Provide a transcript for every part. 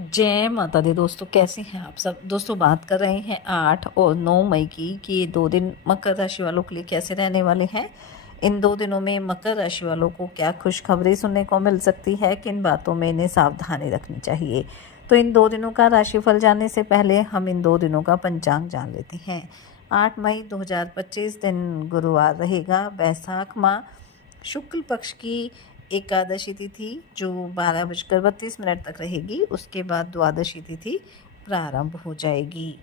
जय माता दी। दोस्तों कैसे हैं आप सब। दोस्तों बात कर रहे हैं 8 और 9 मई की कि ये 2 दिन मकर राशि वालों के लिए कैसे रहने वाले हैं। इन 2 दिनों में मकर राशि वालों को क्या खुशखबरी सुनने को मिल सकती है, किन बातों में इन्हें सावधानी रखनी चाहिए। तो इन 2 दिनों का राशिफल जानने से पहले हम इन 2 दिनों का पंचांग जान लेते हैं। 8 मई 2025 दिन गुरुवार रहेगा, बैसाख माह शुक्ल पक्ष की एकादशी तिथि जो 12:32 तक रहेगी। उसके बाद द्वादशी तिथि प्रारंभ हो जाएगी।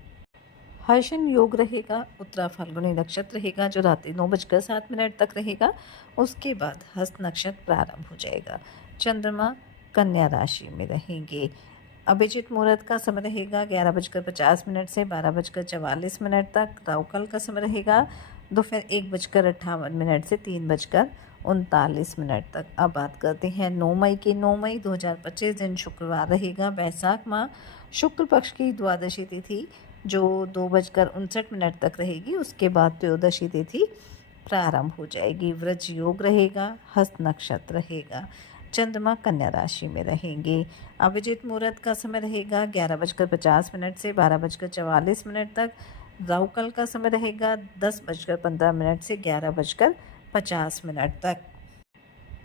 हर्षण योग रहेगा, उत्तरा फाल्गुनी नक्षत्र रहेगा जो रात्रि 9:07 तक रहेगा। उसके बाद हस्त नक्षत्र प्रारंभ हो जाएगा। चंद्रमा कन्या राशि में रहेंगे। अभिजित मुहूर्त का समय रहेगा 11:50 से 12:44 तक। राहुकाल का समय रहेगा दोपहर 1:58 से 3:39 तक। अब बात करते हैं 9 मई की। 9 मई 2025 दिन शुक्रवार रहेगा, बैसाख माह शुक्ल पक्ष की द्वादशी तिथि जो 2:59 तक रहेगी। उसके बाद त्रयोदशी तिथि प्रारंभ हो जाएगी। वृज योग रहेगा, हस्त नक्षत्र रहेगा। चंद्रमा कन्या राशि में रहेंगे। अभिजित मुहूर्त का समय रहेगा 11:50 से 12:44 तक। राहुकाल का समय रहेगा 10:15 से 11:50 तक।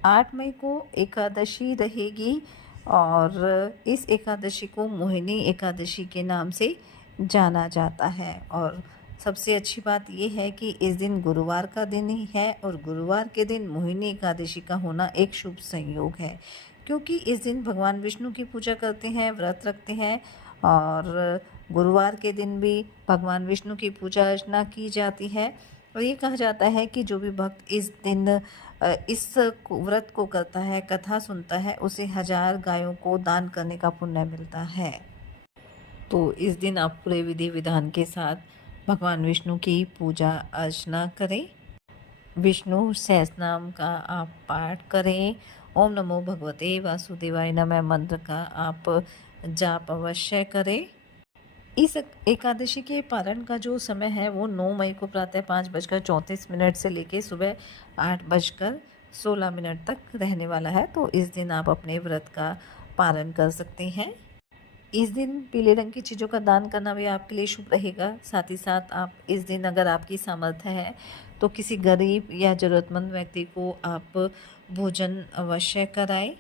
8 मई को एकादशी रहेगी और इस एकादशी को मोहिनी एकादशी के नाम से जाना जाता है। और सबसे अच्छी बात यह है कि इस दिन गुरुवार का दिन ही है और गुरुवार के दिन मोहिनी एकादशी का होना एक शुभ संयोग है, क्योंकि इस दिन भगवान विष्णु की पूजा करते हैं, व्रत रखते हैं और गुरुवार के दिन भी भगवान विष्णु की पूजा अर्चना की जाती है। और ये कहा जाता है कि जो भी भक्त इस दिन इस व्रत को करता है, कथा सुनता है, उसे 1000 गायों को दान करने का पुण्य मिलता है। तो इस दिन आप पूरे विधि विधान के साथ भगवान विष्णु की पूजा अर्चना करें। विष्णु सहस्रनाम का आप पाठ करें। ओम नमो भगवते वासुदेवाय नमः मंत्र का आप जाप अवश्य करें। इस एकादशी के पारण का जो समय है वो 9 मई को प्रातः 5:34 से लेकर सुबह 8:16 तक रहने वाला है। तो इस दिन आप अपने व्रत का पारण कर सकते हैं। इस दिन पीले रंग की चीज़ों का दान करना भी आपके लिए शुभ रहेगा। साथ ही साथ आप इस दिन अगर आपकी सामर्थ्य है तो किसी गरीब या ज़रूरतमंद व्यक्ति को आप भोजन अवश्य कराएं।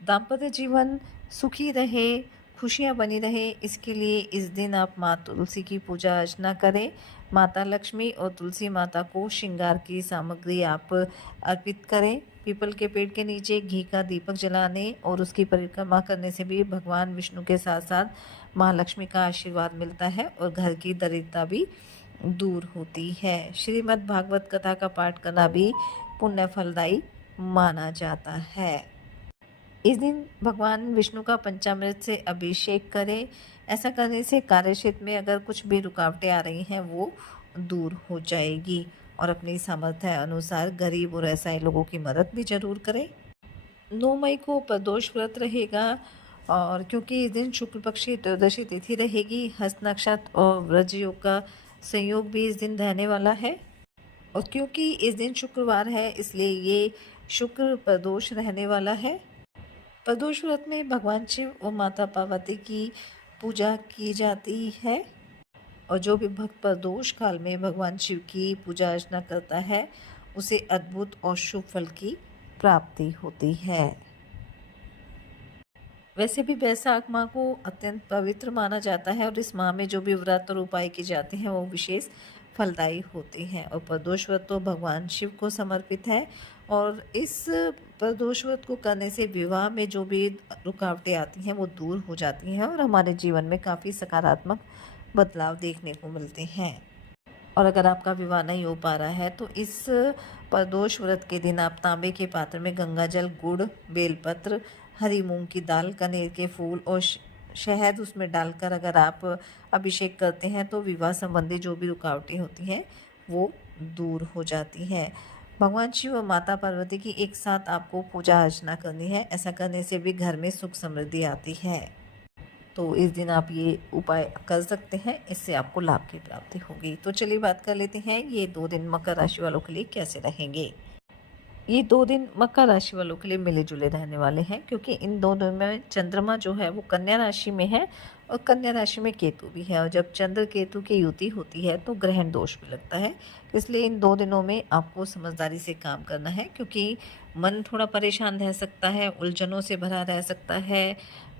दाम्पत्य जीवन सुखी रहे, खुशियाँ बनी रहे, इसके लिए इस दिन आप माँ तुलसी की पूजा अर्चना करें। माता लक्ष्मी और तुलसी माता को श्रृंगार की सामग्री आप अर्पित करें। पीपल के पेड़ के नीचे घी का दीपक जलाने और उसकी परिक्रमा करने से भी भगवान विष्णु के साथ साथ माँ लक्ष्मी का आशीर्वाद मिलता है और घर की दरिद्रता भी दूर होती है। श्रीमद् भागवत कथा का पाठ करना भी पुण्य फलदायी माना जाता है। इस दिन भगवान विष्णु का पंचामृत से अभिषेक करें। ऐसा करने से कार्यक्षेत्र में अगर कुछ भी रुकावटें आ रही हैं वो दूर हो जाएगी। और अपनी सामर्थ्य अनुसार गरीब और असहाय लोगों की मदद भी जरूर करें। 9 मई को प्रदोष व्रत रहेगा और क्योंकि इस दिन शुक्ल पक्ष की त्रयोदशी तिथि रहेगी, हस्त नक्षत्र और व्रज योग का संयोग भी इस दिन रहने वाला है। और क्योंकि इस दिन शुक्रवार है इसलिए ये शुक्र प्रदोष रहने वाला है। प्रदोष व्रत में भगवान शिव और माता पार्वती की पूजा की जाती है और जो भी भक्त प्रदोष काल में भगवान शिव की पूजा अर्चना करता है उसे अद्भुत और शुभ फल की प्राप्ति होती है। वैसे भी बैसाख माह को अत्यंत पवित्र माना जाता है और इस माह में जो भी व्रत और उपाय किए जाते हैं वो विशेष फलदायी होते हैं। और प्रदोष व्रत तो भगवान शिव को समर्पित है और इस प्रदोष व्रत को करने से विवाह में जो भी रुकावटें आती हैं वो दूर हो जाती हैं और हमारे जीवन में काफ़ी सकारात्मक बदलाव देखने को मिलते हैं। और अगर आपका विवाह नहीं हो पा रहा है तो इस प्रदोष व्रत के दिन आप तांबे के पात्र में गंगाजल, गुड़, बेलपत्र, हरी मूंग की दाल, कनेर के फूल और शहद उसमें डालकर अगर आप अभिषेक करते हैं तो विवाह संबंधी जो भी रुकावटें होती हैं वो दूर हो जाती हैं। भगवान शिव और माता पार्वती की एक साथ आपको पूजा अर्चना करनी है। ऐसा करने से भी घर में सुख समृद्धि आती है। तो इस दिन आप ये उपाय कर सकते हैं, इससे आपको लाभ की प्राप्ति होगी। तो चलिए बात कर लेते हैं ये 2 दिन मकर राशि वालों के लिए कैसे रहेंगे। ये 2 दिन मकर राशि वालों के लिए मिले-जुले रहने वाले हैं, क्योंकि इन 2 दिन में चंद्रमा जो है वो कन्या राशि में है और कन्या राशि में केतु भी है, और जब चंद्र केतु की युति होती है तो ग्रहण दोष भी लगता है। इसलिए इन 2 दिनों में आपको समझदारी से काम करना है, क्योंकि मन थोड़ा परेशान रह सकता है, उलझनों से भरा रह सकता है,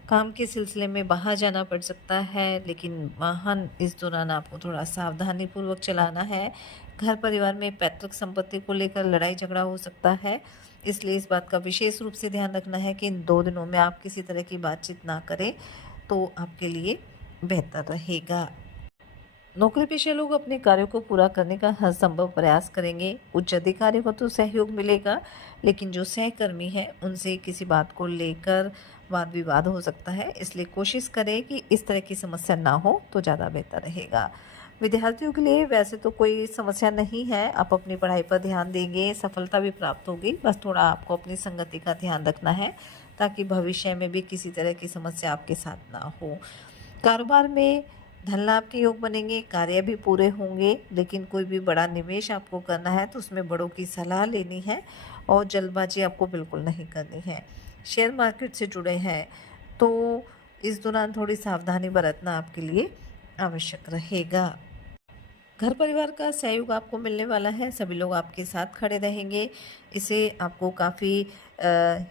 काम के सिलसिले में बाहर जाना पड़ सकता है, लेकिन वाहन इस दौरान आपको थोड़ा सावधानीपूर्वक चलाना है। घर परिवार में पैतृक संपत्ति को लेकर लड़ाई झगड़ा हो सकता है, इसलिए इस बात का विशेष रूप से ध्यान रखना है कि इन 2 दिनों में आप किसी तरह की बातचीत ना करें, तो आपके लिए बेहतर रहेगा। नौकरी पेशा लोग अपने कार्यों को पूरा करने का हर संभव प्रयास करेंगे। उच्च अधिकारियों को तो सहयोग मिलेगा, लेकिन जो सहकर्मी हैं उनसे किसी बात को लेकर वाद विवाद हो सकता है, इसलिए कोशिश करें कि इस तरह की समस्या ना हो तो ज़्यादा बेहतर रहेगा। विद्यार्थियों के लिए वैसे तो कोई समस्या नहीं है, आप अपनी पढ़ाई पर ध्यान देंगे, सफलता भी प्राप्त होगी। बस थोड़ा आपको अपनी संगति का ध्यान रखना है, ताकि भविष्य में भी किसी तरह की समस्या आपके साथ ना हो। कारोबार में धन लाभ के योग बनेंगे, कार्य भी पूरे होंगे, लेकिन कोई भी बड़ा निवेश आपको करना है तो उसमें बड़ों की सलाह लेनी है और जल्दबाजी आपको बिल्कुल नहीं करनी है। शेयर मार्केट से जुड़े हैं तो इस दौरान थोड़ी सावधानी बरतना आपके लिए आवश्यक रहेगा। घर परिवार का सहयोग आपको मिलने वाला है, सभी लोग आपके साथ खड़े रहेंगे। इससे आपको काफ़ी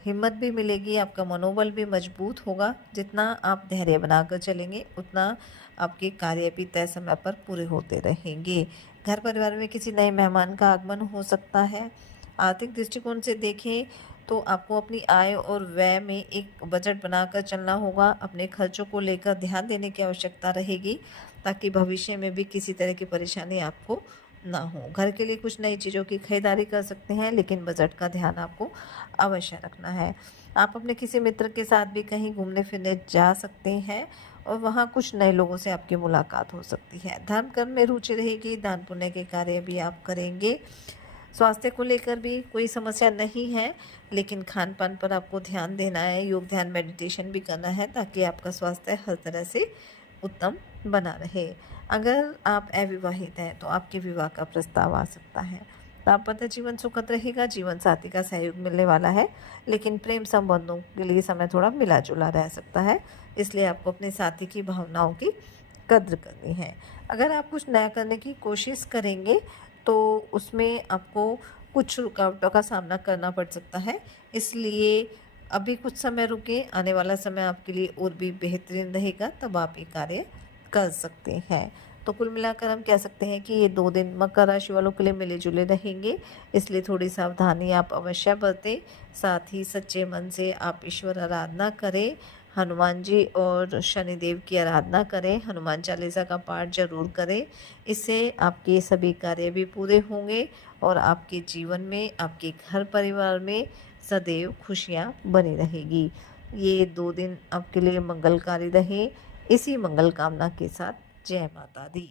हिम्मत भी मिलेगी, आपका मनोबल भी मजबूत होगा। जितना आप धैर्य बनाकर चलेंगे उतना आपके कार्य भी तय समय पर पूरे होते रहेंगे। घर परिवार में किसी नए मेहमान का आगमन हो सकता है। आर्थिक दृष्टिकोण से देखें तो आपको अपनी आय और व्यय में एक बजट बनाकर चलना होगा। अपने खर्चों को लेकर ध्यान देने की आवश्यकता रहेगी, ताकि भविष्य में भी किसी तरह की परेशानी आपको ना हो। घर के लिए कुछ नई चीज़ों की खरीदारी कर सकते हैं, लेकिन बजट का ध्यान आपको अवश्य रखना है। आप अपने किसी मित्र के साथ भी कहीं घूमने फिरने जा सकते हैं और वहाँ कुछ नए लोगों से आपकी मुलाकात हो सकती है। धर्म कर्म में रुचि रहेगी, दान पुण्य के कार्य भी आप करेंगे। स्वास्थ्य को लेकर भी कोई समस्या नहीं है, लेकिन खान पान पर आपको ध्यान देना है, योग ध्यान मेडिटेशन भी करना है, ताकि आपका स्वास्थ्य हर तरह से उत्तम बना रहे। अगर आप अविवाहित हैं तो आपके विवाह का प्रस्ताव आ सकता है। दाम्पत्य जीवन सुखद रहेगा, जीवन साथी का सहयोग मिलने वाला है, लेकिन प्रेम संबंधों के लिए समय थोड़ा मिला जुला रह सकता है, इसलिए आपको अपने साथी की भावनाओं की कद्र करनी है। अगर आप कुछ नया करने की कोशिश करेंगे तो उसमें आपको कुछ रुकावटों का सामना करना पड़ सकता है, इसलिए अभी कुछ समय रुके, आने वाला समय आपके लिए और भी बेहतरीन रहेगा, तब आप ये कार्य कर सकते हैं। तो कुल मिलाकर हम कह सकते हैं कि ये 2 दिन मकर राशि वालों के लिए मिले-जुले रहेंगे, इसलिए थोड़ी सावधानी आप अवश्य बरतें। साथ ही सच्चे मन से आप ईश्वर आराधना करें, हनुमान जी और शनिदेव की आराधना करें, हनुमान चालीसा का पाठ ज़रूर करें। इससे आपके सभी कार्य भी पूरे होंगे और आपके जीवन में, आपके घर परिवार में सदैव खुशियाँ बनी रहेगी। ये 2 दिन आपके लिए मंगलकारी रहे। इसी मंगल कामना के साथ जय माता दी।